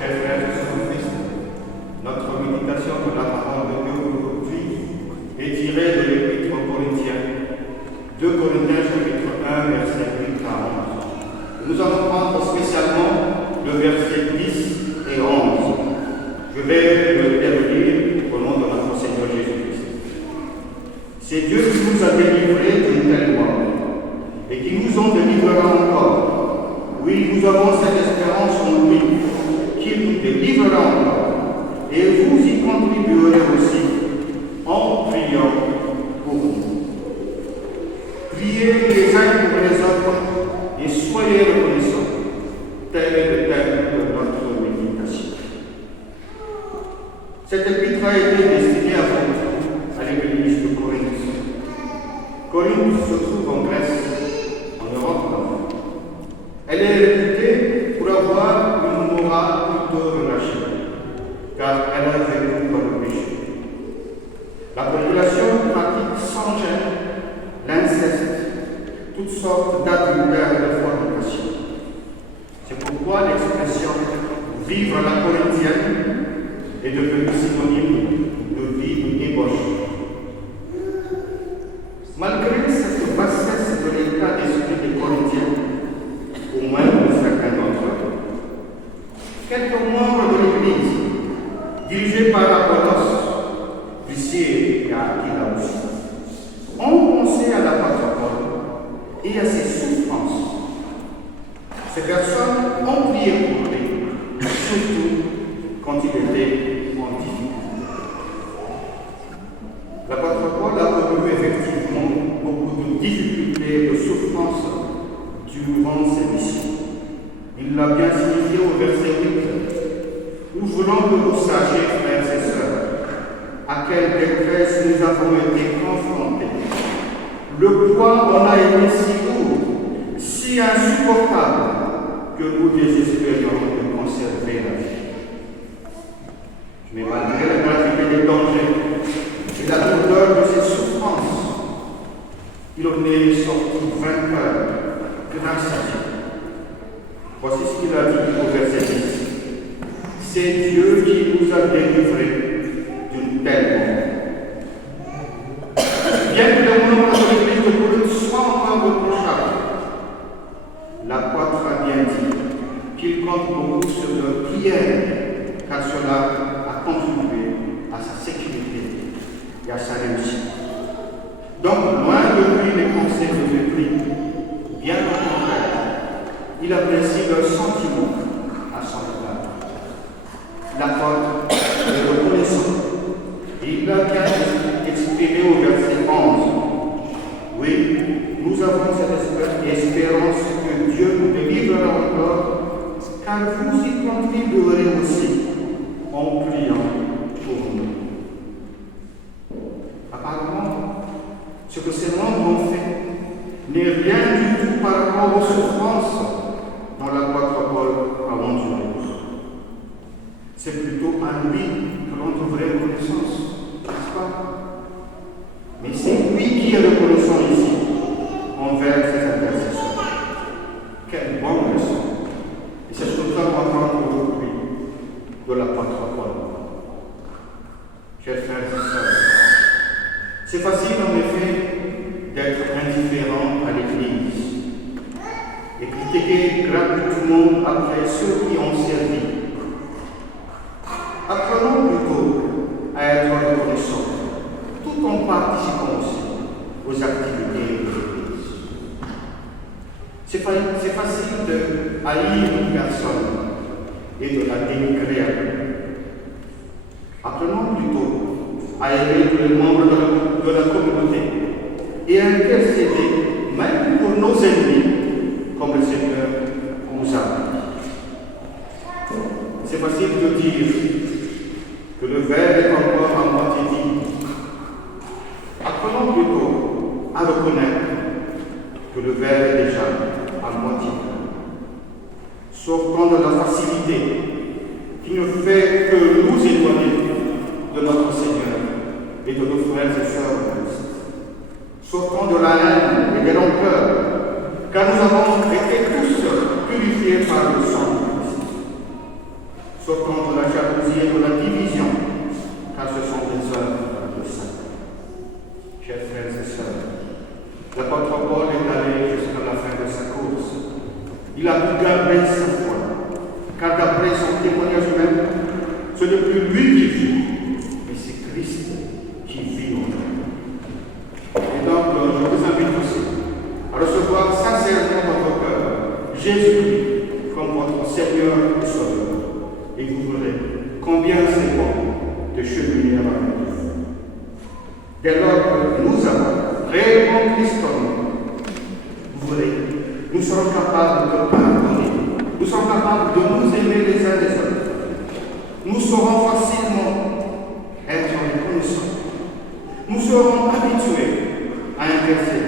Chers frères et sœurs en Christ, notre méditation de la parole de Dieu aujourd'hui est tirée de l'Épître aux Corinthiens, 2 Corinthiens chapitre 1, verset 8 à 11. Nous allons prendre spécialement le verset 10 et 11. Je vais le lire au nom de notre Seigneur Jésus-Christ. C'est Dieu qui nous a délivrés d'une telle mort et qui nous en délivrera encore. Oui, nous avons cette espérance en lui, qu'il nous délivrera encore, et vous y contribuerez aussi en priant pour nous. Priez les uns pour les autres et soyez reconnaissants. Tel est le thème de notre méditation. Cette épître a été destinée avant tout à l'église de Corinthe. Corinthe se trouve en Grèce, en Europe. Elle est réputée pour avoir une morale plutôt relâchée, car elle a vécu par le péché. La population pratique sans gêne l'inceste, toutes sortes d'adultères et de fornication. C'est pourquoi l'expression « vivre à la corinthienne » est devenue synonyme de vie de débauche. Malgré cette bassesse de l'état d'esprit des Corinthiens, au moins pour certains d'entre eux, quelques membres de l'Église, dirigés par Apollos, Priscille et Aquila aussi, ont pensé à l'apôtre Paul et à ses souffrances. Ces personnes ont prié pour lui, surtout quand il était en difficulté. L'apôtre Paul a connu effectivement beaucoup de difficultés et de souffrances durant ses missions. Il l'a bien signifié au verset 8. Nous voulons que vous sachiez, frères et sœurs, à quelle détresse nous avons été confrontés. Le poids en a été si lourd, si insupportable, que nous désespérions de conserver la vie. Mais malgré la gravité des dangers et la douleur de ses souffrances, il en est sorti vainqueur grâce à Dieu. Voici ce qu'il a dit au verset 10. C'est Dieu qui nous a délivrés d'une telle mort. Bien que le nombre de l'église de Corinthe soit encore reprochable, l'apôtre a bien dit qu'il compte beaucoup sur leur prière, car cela a contribué à sa sécurité et à sa réussite. Donc, loin de lui les pensées de mépris, bien au contraire, il apprécie leurs sentiments à son égard. L'apôtre est reconnaissant. Et il a bien exprimé au verset 11. Oui, nous avons cette espérance que Dieu nous délivrera encore, car vous y contribuerez aussi en priant pour nous. Apparemment, ce que ces membres ont fait n'est rien du tout par rapport aux souffrances dont l'apôtre Paul a enduré. C'est plutôt à lui que l'on devrait reconnaissance, n'est-ce pas? Mais c'est lui qui est reconnaissant ici envers ses intercesseurs. Quelle bonne leçon! Et c'est ce que nous allons apprendre aujourd'hui de l'apôtre Paul. Chers frères et sœurs, c'est facile en effet d'être indifférent à l'Église et critiquer gratuitement après ceux qui ont servi. Apprenons plutôt à être reconnaissants, tout en participant aussi aux activités de l'Église. C'est facile de haïr une personne et de la dénigrer. Apprenons plutôt à aimer tous les membres de la communauté et à intercéder même pour nos ennemis, comme le Seigneur nous a dit. C'est facile de dire que le verre est encore à moitié vide. Apprenons plutôt à reconnaître que le verre est déjà à moitié plein. Sortons de la facilité qui ne fait que nous éloigner de notre Seigneur et de nos frères et sœurs en Christ. Sortons de la haine et des rancœurs, car nous avons été tous purifiés par le sang de Christ. dire de la division, car ce sont des œuvres de Satan. Chers frères et sœurs, l'apôtre Paul est allé jusqu'à la fin de sa course. Il a pu garder sa foi, car d'après son témoignage même, ce n'est plus lui qui vit, mais c'est Christ qui vit en nous. Et donc, je vous invite aussi à recevoir sincèrement dans vos cœurs Jésus-Christ comme votre Seigneur et Sauveur. Et vous verrez combien c'est bon de cheminer avec Dieu. Dès lors que nous avons réellement Christ en nous, vous verrez, nous serons capables de pardonner. Nous sommes capables de nous aimer les uns les autres. Nous saurons facilement être reconnaissants. Nous serons habitués à intercéder